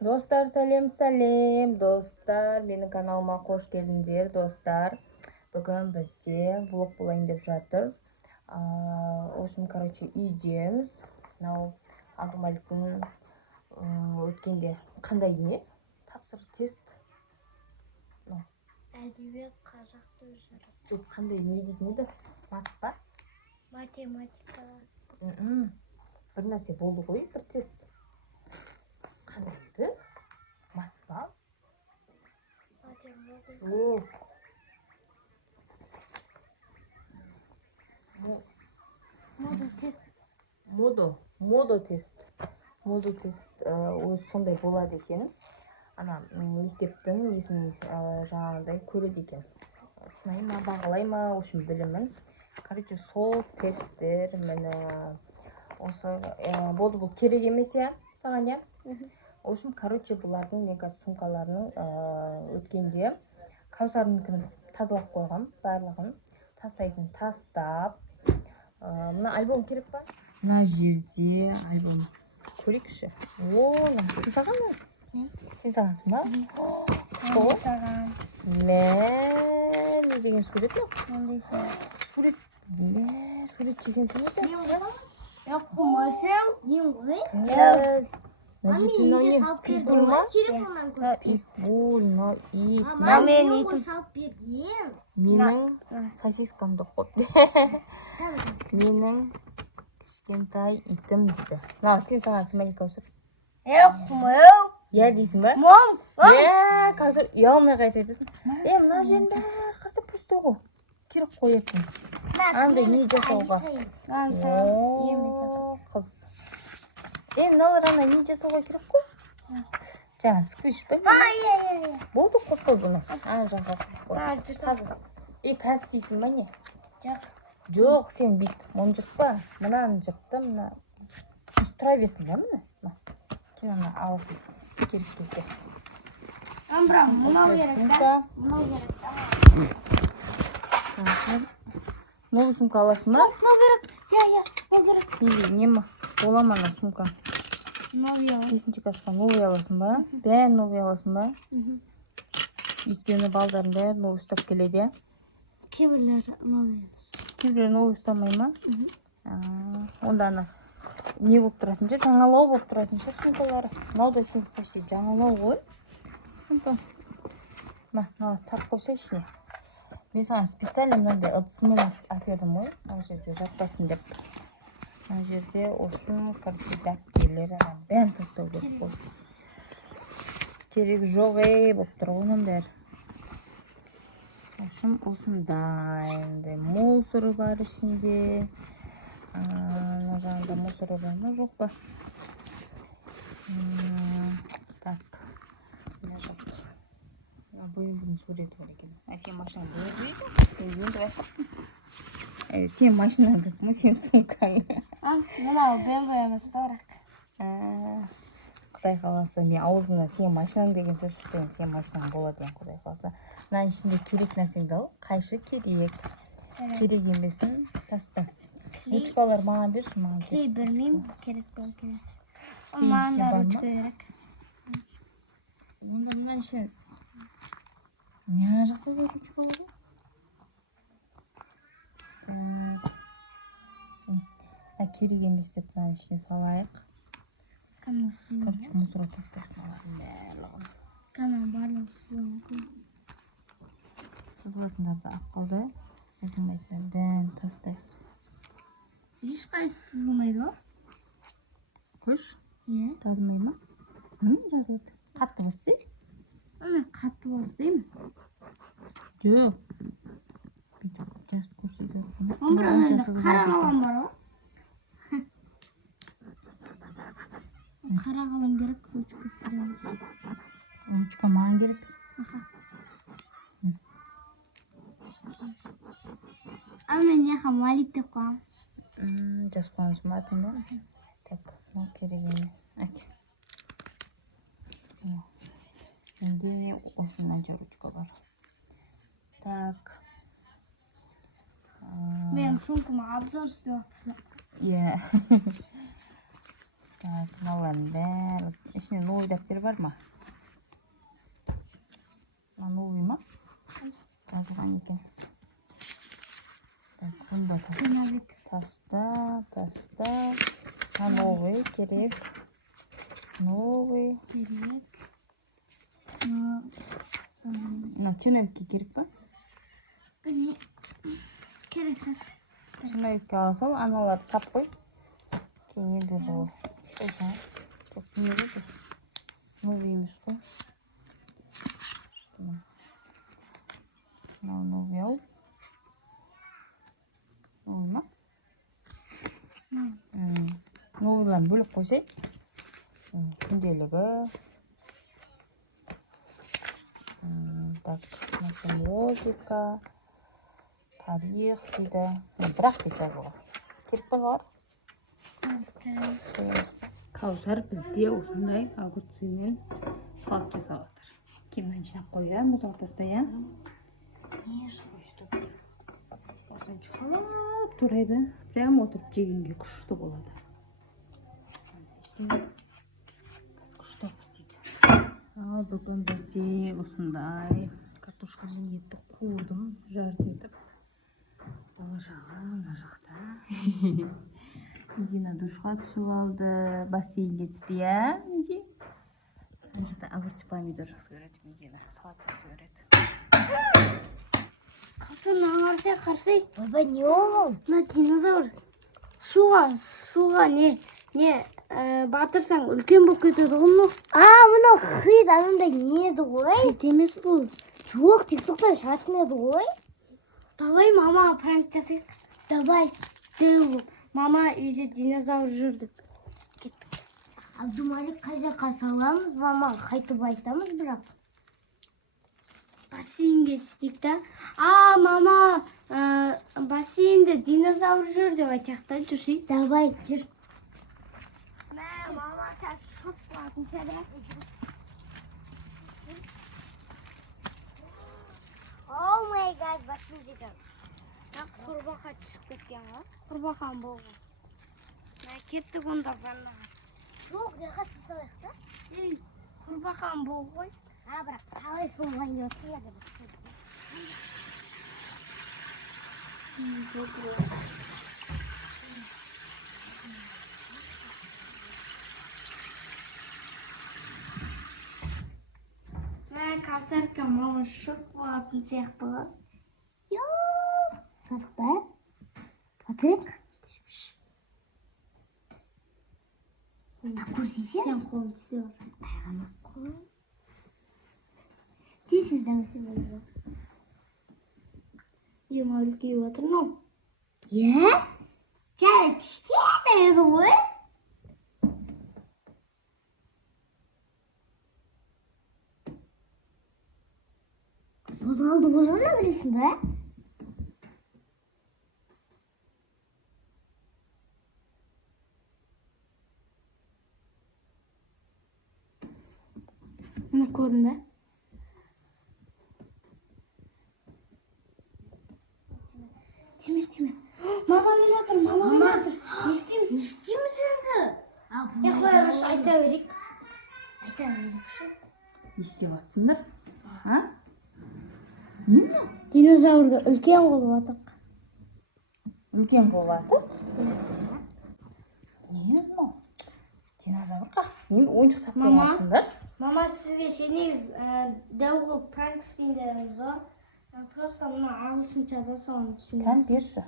Достар, сәлем достар. Менің каналыма қош келдіңдер, достар. Бүгін бізде влог болайын деп жатыр. Осым, үйдеміз. Мынау Ағымаликтің өткенде қандай не? Тапсыр тест. Әдебиет, қазақты өзара. Жоқ, қандай не дейтін еді? Мат па? Математика. Бір нәрсе болды ғой, бір тест. Қандай еді? Мат па? Математика. Модо тест. Өзі сондай болады екен. Ана мектептің несін жаңағыдай көреді екен. Сынай ма, бағалай ма, общем білімін. Сол тесттер міне осы болды, бұл керек емес я саған, я? Общем, бұлардың мега сумкаларының өткенде Каусарыныкін тазалап қойғам, барлығын. Тастайтын тастап. Мына альбом керек па? Мына жерде альбом көрейікші. Сен саған ма? Сен сағансың ба? Мен саған. Не деген сурет ма? Мындай Сурет деген сен Мен ғой? Қумасың? Мен ғой? Назипин салып бердім ғой, телефоннан көріп. Итбул, Мен ғой салып берген. Менің сосискамды қойды. Менің кішкентай итім дейді. Сен сағансың ба, Каусар? Қумау. Я дейсің ба? Мам. Қазір ұялмай қайта айтасың. Мына жерін бәрі қарсы пусты ғой. Керек қойып. Андай не жасауға. Қыз. Мыналар ана не жасауға керек қой? Жаңа сквиш па? Болды, қойып қой бұны. Жаңға қойып қой. Қазір. Кәс дейсің ба не? Жоқ, сен бүйт. Мұны жұртпа. Мынаны жұртты, мына. Тұра берсін ба мына? Сен ана аласың. Керек кезде. Бірақ мынау керек та. Мынау керек та. Новый сумка аласың ба? Мынау керек. Мынау керек. Не ма? Бола ма ана сумка? Новый аласың. 5-ші классқа новый аласың ба? Бәрін новый аласың ба? Өйткені балдарын бәрі новый ұстап келеді. Кейбірлері новый емес. Кейбірлері новый ұстамай ма? Онда ана не болып тұратын жер? Жаңалау болып тұратын жер сумкалары. Мынаудай сумка қойсай жаңалау ғой. Сумка. Мына сап қойсай ішіне. Мен саған специально мынандай ыдысымен әпердім ғой. Мына жерде жатпасын деп. Мына жерде осының дәптерлері бәрін тастау керек қой. Керек жоқ болып тұр оның бәрі. Осындай мусоры бар ішінде. Мына жағында мусоры бар ма, жоқ па? Так. Мына жоқ. Бұйымдың суреті бар екен. Сен машина бұйырды? Сен машина деп ма, сен сумкаң? Мынау бен старақ. Құдай қаласа, мен аузымда сен машинаң деген сөз шықпайын, сен машинаң болады ең, құдай қаласа. Мынаның ішінде керек нәрсеңді ал, қайшы керек. Керек емесін таста. Ручкалар маған берші, маған Кей бермеймін, керек бол керек. Маған да ручка керек. Онда мынаның ішіне не жақта да ручка бар? Керек емес деп мынаның ішіне салайық. Мусорға тастайсың олардың барлығын. Барлығы сызылған. Сызылатындарды алып қалды. Сызылмайтындарды бәрін тастайық. Ешқайсы сызылмайды ғой? Қойш? Жазылмай ма? Жазылады. Қатты бассы? Мен қатты баспаймын. Жоқ. Жазып көрсетеді. Бірақ енді қара қалам бар ғой? Қара қалам керек, ручка керек. Ручка маған керек. Мен неға Малик деп қоям. Жазып қойыңыз ма атыңда? Так, мынау керек еме. Менде осындай ручка бар. Так. Мен сумкама обзор істеп жатсың. Так, мыналардың бәрі. Ішіне новый дәптер бар ма? Новый ма? Жазылған екен. Так, бұнда таста. Новый керек. Новый. Керек. Чиновникке керек па? Керек. Чиновникке алсам, аналарды сап қой. Кейін енді жол. Жоқ, не болды? Новый емес қой. Новый ау. Новый ма? Новыйларын бөліп қойсай. Күнделігі. Так, математика, тарих дейді. Бірақ деп жазылған. Келіп қалар. Каусар бізде осындай огурцымен салат жасап жатыр. Кемнен жинап қойды, мұзал тастая. Осыны шығып турайды. Прям отырып жегенге күшті болады. Күшті қыстайды. Ал бүгін бізде осындай картошкамен етті қуырдым, жарты етіп. Бала жағы мына жақта. Дина душқа түсіп алды, бассейнге түсті, иә? Неге? Мына жақта огурцы, помидор жақсы көреді, Медина салат жақсы көреді. Қарсы, қарсы. Баба, не ол? Мына динозавр. Суға не батырсаң үлкен болып кетеді ғой. Мына хит анандай не еді ғой? Хит емес бұл. Жоқ, тиктоктан шығатын еді ғой. Давай мама пранк жасайық. Давай. Мама үйде динозавр жүр деп. Кеттік. Абдумалик қай жаққа саламыз, мама қайтып айтамыз бірақ. Бассейнге істейік та. Мама, бассейнде динозавр жүр деп айтайық та, жүрсей. Давай, жүр. Мама, так шық болатын сәлі. О май гад, бассейнде. Құрбақа түсіп кеткен ғой. Құрбақан болған. Кеттік онда баннаға. Жоқ, неға сысалайық та? Құрбақан бол ғой. Бірақ қалай солғайын өтсің еді. Кавсарка мама шық болатын сияқты ғой. Қатық ба? Қатық? Көрсейсен? Сен қолын түсте болсаң. Тайғаны қой. Тесіз дәмесі болды. Ема үлкейіп отыр ма? Жай кішкене еді ғой. Бозғалды білесің ба? Мұны көрдің бе? Тиме. Мама келатыр. Не істейміз? Не істейміз енді? Қоя берші, айта берейік. Не істеп жатсыңдар? Не мынау? Динозаврды үлкен қылып жатырық. Үлкен болып жатыр? Не мынау? Динозавр қақ? Ойыншық сап қоймасыңдар? Мама, сізге шенеңіз дәу қылып пранк істейін дедіңіз ғой. Просто мына ағылшыншада соны түсіндім. Кән берші.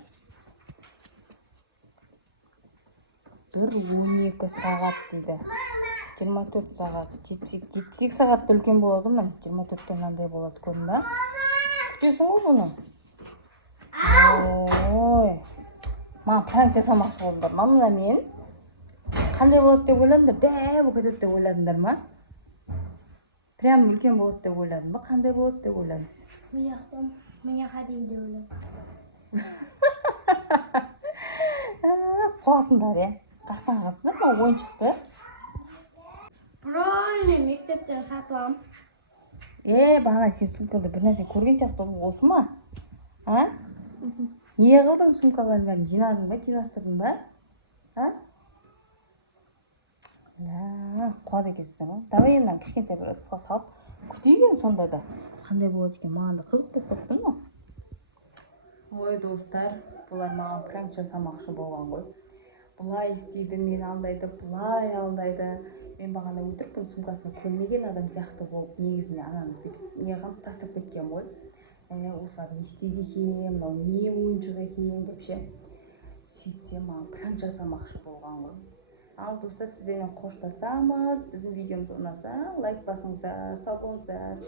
1-12 сағат дейді. 24 сағат. 7 сағатта үлкен болады ма? 24-тен мынандай болады, көрдің ба? Күтесің ғой бұны? Ой. Маған пранк жасамақшы болдыңдар ма мына мен? Қандай болады деп ойладыңдар? Дәу кетеді деп ойладыңдар ма? Прям үлкен болады деп ойладың ба? Қандай болады деп ойладың? Міне қадейін деп ойладым. Қуасыңдар, е? Қақтан қасыңдар ма ойыншықты? Бұрын мен мектептен сатып алам. Бағана сен сумкада бір нәрсе көрген сияқты осы ма? Не қылдың сумкаларын бәрін жинадың ба, жинастырдың ба? қуады екенсіздер ғой. Давай енді кішкентай бір ыдысқа салып күтейік енді сонда да қандай болады екен, маған да қызық болып кетті ма. Ой достар, бұлар маған пранк жасамақшы болған ғой. Бұлай істейді, мен алдайды, бұлай алдайды. Мен бағана өтірік сумкасына көрмеген адам сияқты болып негізінде ананы неғып тастап кеткен ғой. Осылар не істейді екен, мынау не ойыншық екен деп ше. Сөйтсем маған пранк жасамақшы болған ғой. Ал достар, сіздермен қоштасамыз. Біздің видеомыз ұнаса лайк басыңыздар, сау болыңыздар.